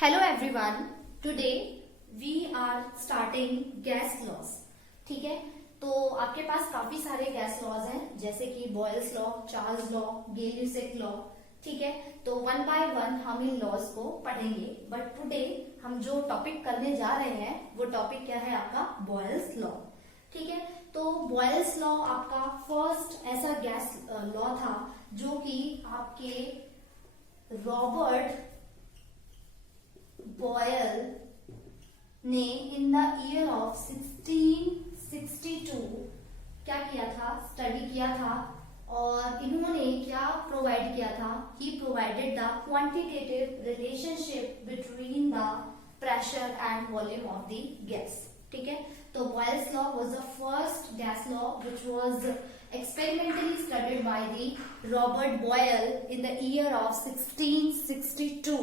Hello everyone. Today we are starting gas laws. ठीक है, तो आपके पास काफी सारे गैस लॉज हैं, जैसे कि Boyle's law, Charles law, Gay Lussac law. ठीक है, तो वन बाय वन हम इन लॉज को पढ़ेंगे. बट टुडे हम जो टॉपिक करने जा रहे हैं वो टॉपिक क्या है आपका बॉयल्स लॉ. ठीक है, तो बॉयल्स लॉ आपका फर्स्ट ऐसा गैस लॉ था जो कि आपके रॉबर्ट बॉयल ने इन द ईयर ऑफ 1662 क्या किया था, स्टडी किया था. और इन्होंने क्या प्रोवाइड किया था, he provided the quantitative relationship between the pressure and volume of the gas. ठीक है, तो Boyle's law was the first gas law which was experimentally studied by the Robert Boyle in the year of 1662,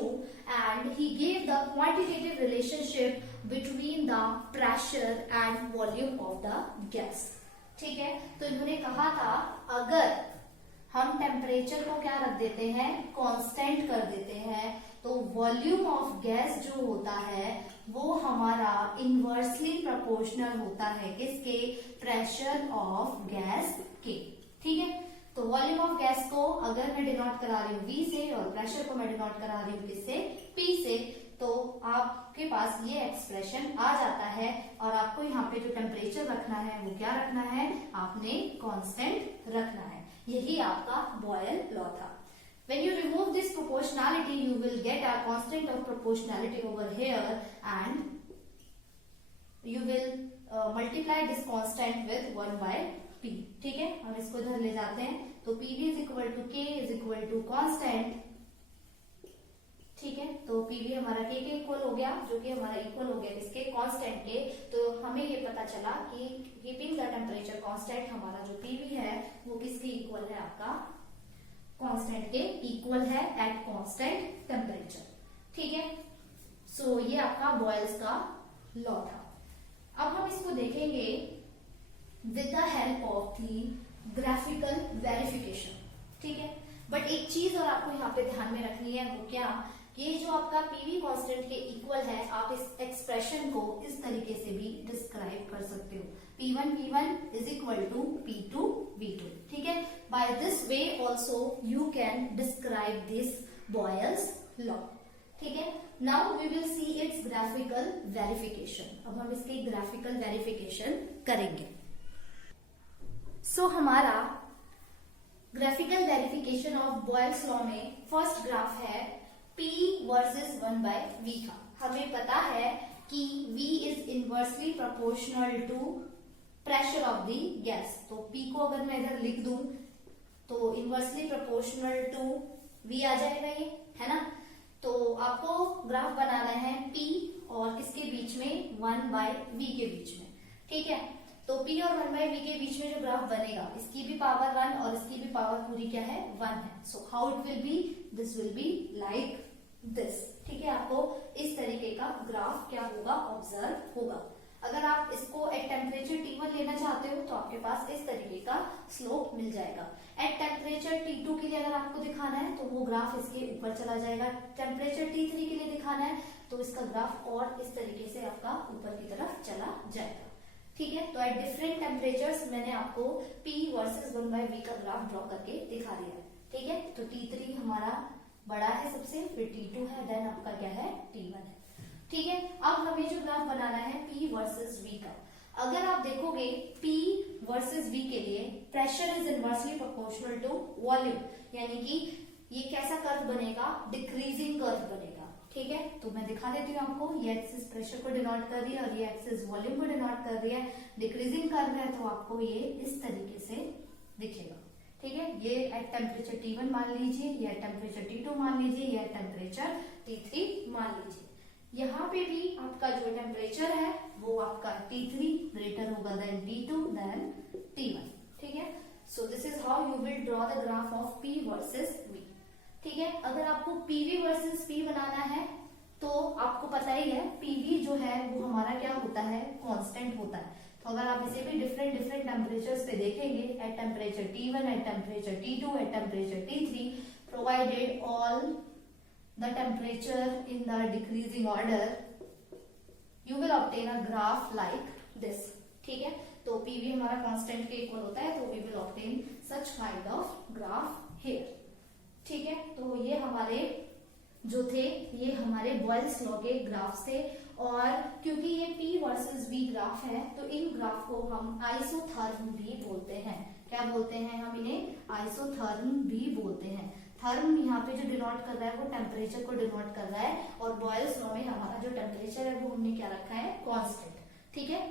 and he gave the quantitative relationship between the pressure and volume of the gas. ठीक है, तो इन्होंने कहा था अगर हम temperature को क्या रख देते हैं, कांस्टेंट कर देते हैं, तो वॉल्यूम ऑफ गैस जो होता है वो हमारा इनवर्सली प्रोपोर्शनल होता है किसके, प्रेशर ऑफ गैस के. ठीक है, तो वॉल्यूम ऑफ गैस को अगर मैं डिनोट करा रही हूँ V से और प्रेशर को मैं डिनोट करा रही हूँ किससे, P से, तो आपके पास ये एक्सप्रेशन आ जाता है. और आपको यहाँ पे जो टेम्परेचर रखना है वो क्या रखना है, आपने कांस्टेंट रखना है. यही आपका बॉयल लॉ था. When you remove this proportionality, you will get a constant of proportionality over here, and you will multiply this constant with 1 by P. ठीक है, हम इसको इधर ले जाते हैं, तो PV is equal to K is equal to constant. ठीक है, तो PV हमारा K के इक्वल हो गया, जो कि हमारा इक्वल हो गया इसके कांस्टेंट के. तो हमें ये पता चला कि कीपिंग द टेम्परेचर कांस्टेंट हमारा जो PV है वो किसके इक्वल है, आपका कांस्टेंट के इक्वल है एट कांस्टेंट टेम्परेचर. ठीक है, सो ये आपका बॉयल्स का लॉ था. अब हम इसको देखेंगे with the help of the graphical verification. ठीक है, बट एक चीज और आपको यहाँ पे ध्यान में रखनी है, वो क्या, ये जो आपका पीवी कांस्टेंट के इक्वल है, आप इस एक्सप्रेशन को इस तरीके से भी डिस्क्राइब कर सकते हो, P1 is equal to P2 V2. ठीक है, by this way also you can describe this Boyle's law. ठीक है, now we will see its graphical verification. अब हम इसकी ग्राफिकल वेरिफिकेशन करेंगे. सो हमारा graphical verification of Boyle's law में फर्स्ट ग्राफ है P वर्सेस 1 by V का. हमें पता है कि V is inversely proportional to pressure of the gas. तो P को अगर मैं इधर लिख दूं तो इनवर्सली प्रोपोर्शनल टू V आ जाएगा, ये है ना. तो आपको ग्राफ बनाना है P और किसके बीच में, 1 by V के बीच में. ठीक है, तो P और 1 by V के बीच में जो ग्राफ बनेगा, इसकी भी पावर 1 और इसकी भी पावर पूरी क्या है, 1 है. So how it will be, this will be like this. ठीक है, आपको इस तरीके का ग्राफ क्या होगा, ऑब्जर्व होगा. अगर आप इसको एट टेम्परेचर T1 लेना चाहते हो तो आपके पास इस तरीके का स्लोप मिल जाएगा. एट टेम्परेचर T2 के लिए अगर आपको दिखाना है तो वो ग्राफ इसके ऊपर चला जाएगा. टेम्परेचर T3 के लिए दिखाना है तो इसका ग्राफ और इस तरीके से आपका ऊपर की तरफ चला जाएगा. ठीक है, तो एट डिफरेंट टेम्परेचर्स मैंने आपको P वर्सेस 1 by V का ग्राफ ड्रॉ करके दिखा दिया है. ठीक है, तो T3 हमारा बड़ा है सबसे, फिर T2 है, देन आपका क्या है, T1 है. ठीक है, अब हमें जो ग्राफ बनाना है P वर्सेस V का. अगर आप देखोगे P वर्सेस V के लिए pressure is inversely proportional to volume, यानी कि ये कैसा कर्व बनेगा, डिक्रीजिंग कर्व बनेगा. ठीक है, तो मैं दिखा देती हूँ आपको. ये एक्सिस प्रेशर को डिनोट कर रही है और ये एक्सिस वॉल्यूम को डिनोट कर रही है. डिक्रीजिंग कर्व है तो आपको ये इस तरीके से दिखेगा. ठीक है, ये एट टेम्परेचर T1 मान लीजिए, ये एट टेम्परेचर T2 मान लीजिए, ये एट टेम्परेचर T3 मान लीजिए. यहाँ पे भी आपका जो टेम्परेचर है वो आपका T3 ग्रेटर होगा देन T2 देन T1. ठीक है, so this is how you will draw the graph of P versus V. ठीक है, अगर आपको PV वर्सेस P बनाना है तो आपको पता ही है PV जो है वो हमारा क्या होता है, कांस्टेंट होता है. तो अगर आप इसे भी डिफरेंट टेम्परेचर्स पे देखेंगे, at temperature T1, at temperature T2, at temperature T3, provided all the temperature in the decreasing order, you will obtain a graph like this. ठीक है, तो PV हमारा कांस्टेंट के इक्वल होता है, तो we will obtain such kind of graph here. ठीक है, तो ये हमारे जो थे ये हमारे बॉयल्स लॉ के ग्राफ्स थे, और क्योंकि ये P वर्सेस V ग्राफ है तो इन ग्राफ को हम आइसोथर्म भी बोलते हैं. क्या बोलते हैं हम इन्हें? आइसोथर्म भी बोलते हैं. थर्म यहाँ पे जो डिनोट कर रहा है वो टेम्परेचर को डिनोट कर रहा है, और बॉयल्स लॉ में हमारा जो टेम्परेचर है वो हमने क्या रखा है? कांस्टेंट. ठीक है,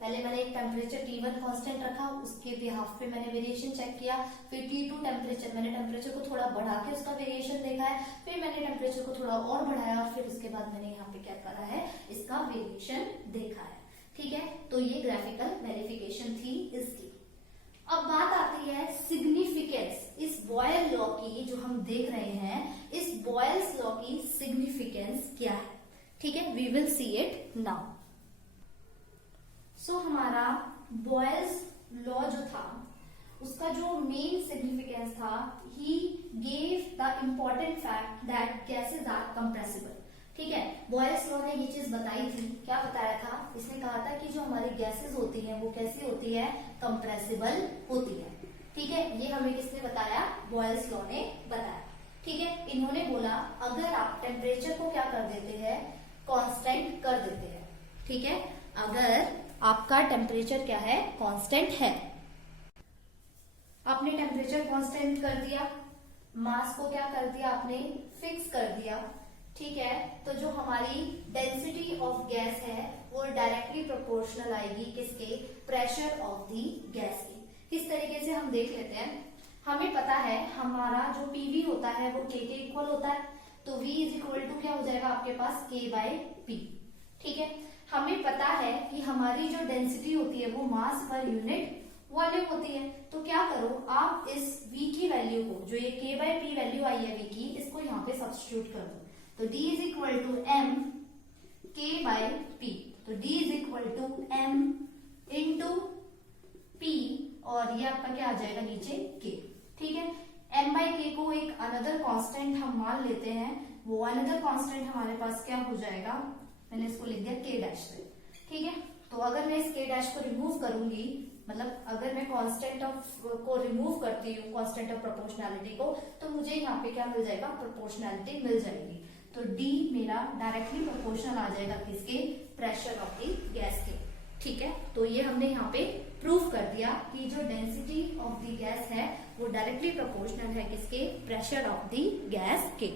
पहले मैंने एक टेम्परेचर T1 कांस्टेंट रखा, उसके बिहाफ पे मैंने वेरिएशन चेक किया, फिर T2 टेम्परेचर, मैंने टेम्परेचर को थोड़ा बढ़ा के उसका वेरिएशन देखा है, फिर मैंने टेम्परेचर को थोड़ा और बढ़ाया, और फिर उसके बाद मैंने यहाँ पे क्या करा है? इसका वेरिएशन देखा है. ठीक है, तो ये ग्राफिकल वेरिफिकेशन थी इसकी. अब बात आती है सिग्निफिकेंस. इस बॉयल लॉ की जो हम देख रहे हैं, इस बॉयल्स लॉ की सिग्निफिकेंस क्या है? ठीक है, we will see it now. So हमारा बॉयल्स लॉ जो था उसका जो मेन सिग्निफिकेंस था, he gave the important fact that gases are compressible. ठीक है, बॉयल्स लॉ ने ये चीज बताई थी. क्या बताया था? इसने कहा था कि जो हमारी गैसेस होती हैं वो कैसी होती है? कंप्रेसिबल होती है. ठीक है, ये हमें किसने बताया? बॉयल्स लॉ ने बताया. ठीक है, इन्होंने बोला अगर आप टेम्परेचर को क्या कर देते हैं? कांस्टेंट कर देते हैं. ठीक है, अगर आपका टेम्परेचर क्या है? कांस्टेंट है. आपने टेम्परेचर कांस्टेंट कर दिया, मास को क्या कर दिया आपने? फिक्स कर दिया. ठीक है, तो जो हमारी डेंसिटी ऑफ गैस है वो डायरेक्टली प्रोपोर्शनल आएगी किसके? प्रेशर ऑफ दी गैस की. किस तरीके से हम देख लेते हैं. हमें पता है हमारा जो PV होता है वो K के इक्वल होता है, तो V इज इक्वल टू क्या हो जाएगा आपके पास? K by P. ठीक है, हमें पता है कि हमारी जो डेंसिटी होती है वो मास पर यूनिट वॉल्यूम होती है. तो क्या करो आप इस V की वैल्यू को, जो ये K बाय P वैल्यू आई है V की, इसको यहाँ पे सब्स्टिट्यूट कर दो. तो D is equal to M K by P. तो D is equal to M into P, और ये आपका क्या आ जाएगा नीचे? K. ठीक है, M बाय K को एक अनदर कांस्टेंट हम मान लेते हैं. वो अनदर कांस्टेंट हमारे पास क्या हो जाएगा? मैंने इसको लिख दिया K डैश से. ठीक है, तो अगर मैं इस K डैश को रिमूव करूंगी, मतलब अगर मैं कांस्टेंट ऑफ को रिमूव करती हूँ, कांस्टेंट ऑफ प्रोपोर्शनैलिटी को, तो मुझे यहाँ पे क्या मिल जाएगा? प्रोपोर्शनैलिटी मिल जाएगी. तो D मेरा डायरेक्टली प्रोपोर्शनल आ जाएगा किसके? प्रेशर ऑफ दी गैस के. ठीक है, तो ये हमने यहाँ पे प्रूव कर दिया कि जो डेंसिटी ऑफ दी गैस है वो डायरेक्टली प्रोपोर्शनल है किसके? प्रेशर ऑफ दी गैस के.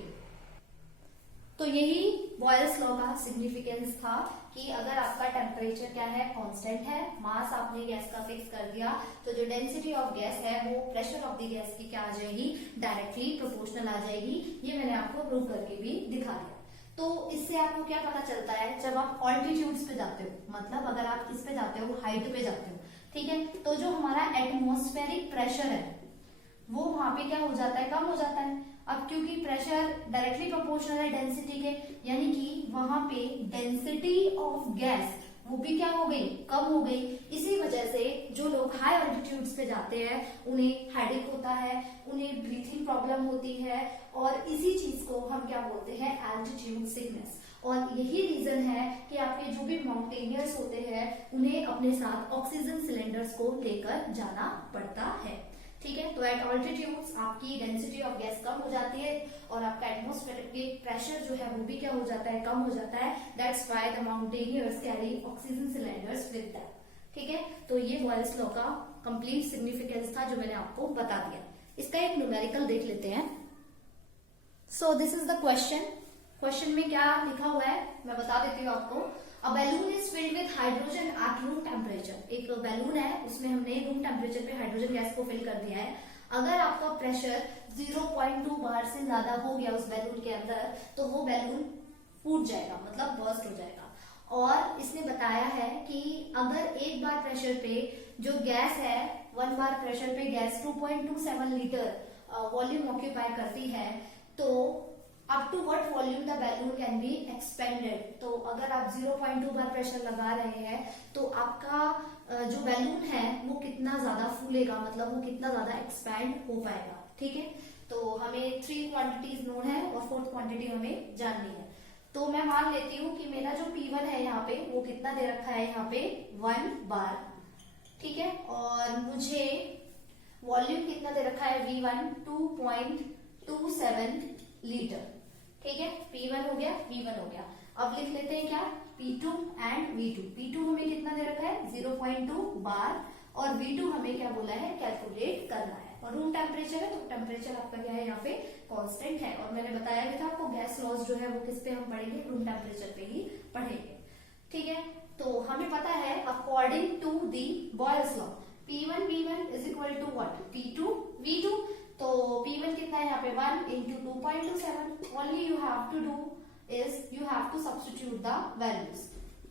तो यही बॉयल्स लॉ का सिग्निफिकेंस था कि अगर आपका टेम्परेचर क्या है? कांस्टेंट है, मास आपने गैस का फिक्स कर दिया, तो जो डेंसिटी ऑफ गैस है वो प्रेशर ऑफ द गैस की क्या आ जाएगी? डायरेक्टली प्रोपोर्शनल आ जाएगी. ये मैंने आपको प्रूव करके भी दिखा दिया. तो इससे आपको क्या पता चलता है? जब आप ऑल्टीट्यूड्स पे जाते हो, मतलब अगर आप इस पे जाते हो, हाइट पे जाते हो, ठीक है, तो जो हमारा एटमॉस्फेरिक प्रेशर है वो वहां पे क्या हो जाता है? कम हो जाता है. अब क्योंकि प्रेशर डायरेक्टली प्रोपोर्शनल है डेंसिटी के, यानी कि वहां पे डेंसिटी ऑफ गैस वो भी क्या हो गई? कम हो गई. इसी वजह से जो लोग हाई ऑल्टीट्यूड्स पे जाते हैं उन्हें हेडेक होता है, उन्हें ब्रीथिंग प्रॉब्लम होती है, और इसी चीज को हम क्या बोलते हैं? Altitude sickness. और यही रीजन है कि आपके जो भी माउंटेनियर्स होते हैं उन्हें अपने साथ ऑक्सीजन सिलेंडर्स को लेकर जाना पड़ता है. ठीक है, तो एट ऑल्टीट्यूड्स आपकी डेंसिटी ऑफ गैस कम हो जाती है और आपका एटमॉस्फेरिक प्रेशर जो है वो भी क्या हो जाता है? कम हो जाता है. That's why the mountaineers carry oxygen cylinders with them. ठीक है, तो ये बॉयल्स लॉ का कंप्लीट सिग्निफिकेंस था जो मैंने आपको बता दिया. इसका एक न्यूमेरिकल देख लेते हैं. सो this is the question. Question में क्या लिखा हुआ है मैं बता देती हूँ आपको. A balloon is filled with hydrogen at room temperature. एक बैलून है, उसमें हमने रूम टेम्परेचर पे हाइड्रोजन गैस को फिल कर दिया है. अगर आपका प्रेशर 0.2 बार से ज्यादा हो गया उस बैलून के अंदर तो वो बैलून फूट जाएगा, मतलब बर्स्ट हो जाएगा. और इसने बताया है कि अगर एक बार प्रेशर पे जो गैस है, 1 बार प्रेशर पे गैस 2.27 लीटर वॉल्यूम ऑक्यूपाई करती है, तो up to what volume the balloon can be expanded. तो अगर आप 0.2 बार प्रेशर लगा रहे हैं तो आपका जो बैलून है वो कितना ज्यादा फूलेगा, मतलब वो कितना ज्यादा एक्सपैंड हो पाएगा. ठीक है, तो हमें 3 क्वांटिटीज नोन है और 4th क्वांटिटी हमें जाननी है। तो मैं मान लेती हूँ कि मेरा जो P1 है यहाँ पे वो कितना दे रखा है, यहाँ पे 1 बार, ठीक है। और मुझे वॉल्यूम कितना दे रखा है, V1 2.27 लीटर, ठीक है। P1 हो गया, V1 हो गया। अब लिख लेते हैं क्या, P2 एंड V2। P2 हमें कितना दे रखा है, 0.2 बार, और V2 हमें क्या बोला है, कैलकुलेट करना है। और रूम टेम्परेचर है तो टेम्परेचर आपका क्या है, यहाँ पे कांस्टेंट है। और मैंने बताया भी था आपको गैस लॉस जो है वो किस पे हम पढ़ेंगे, रूम टेम्परेचर पे ही पढ़ेंगे, ठीक है। तो हमें पता है according to the Boyle's law P1 V1 is equal to what, P2 V2। तो P1 कितना है यहाँ पे, 1 into 2.27। Only you have to do is you have to substitute the values,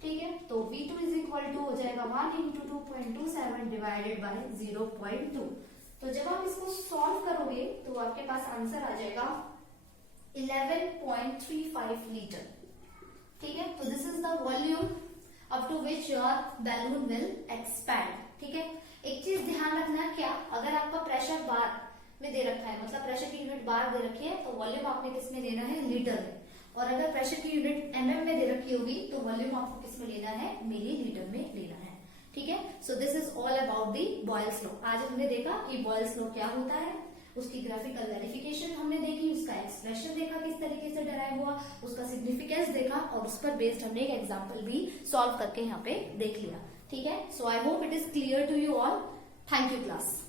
ठीक है। तो V2 इज इक्वल टू हो जाएगा 1 into 2.27 डिवाइडेड बाय 0.2। तो जब आप इसको सॉल्व करोगे तो आपके पास आंसर आ जाएगा 11.35 लीटर, ठीक है। तो this is the volume up to which your balloon will expand, ठीक है। एक चीज ध्यान रखना, क्या अगर आपका प्रेशर बार में दे रखा है, मतलब प्रेशर की यूनिट बार दे रखी है, तो वॉल्यूम आपने किस में लेना है, लीटर में। और अगर प्रेशर की यूनिट mm में दे रखी होगी तो वॉल्यूम आपको किस में लेना है, मिलीलीटर में लेना है, ठीक है। So this is all about the Boyle's law. आज हमने देखा कि बॉयल्स लॉ क्या होता है, उसकी ग्राफिकल वेरिफिकेशन हमने देखी, उसका एक्सप्रेशन देखा किस तरीके से डराइव हुआ, उसका सिग्निफिकेंस देखा, और उस पर बेस्ड हमने एक एग्जाम्पल भी सॉल्व करके यहाँ पे देख लिया, ठीक है। So I hope it is clear to you all. Thank you class.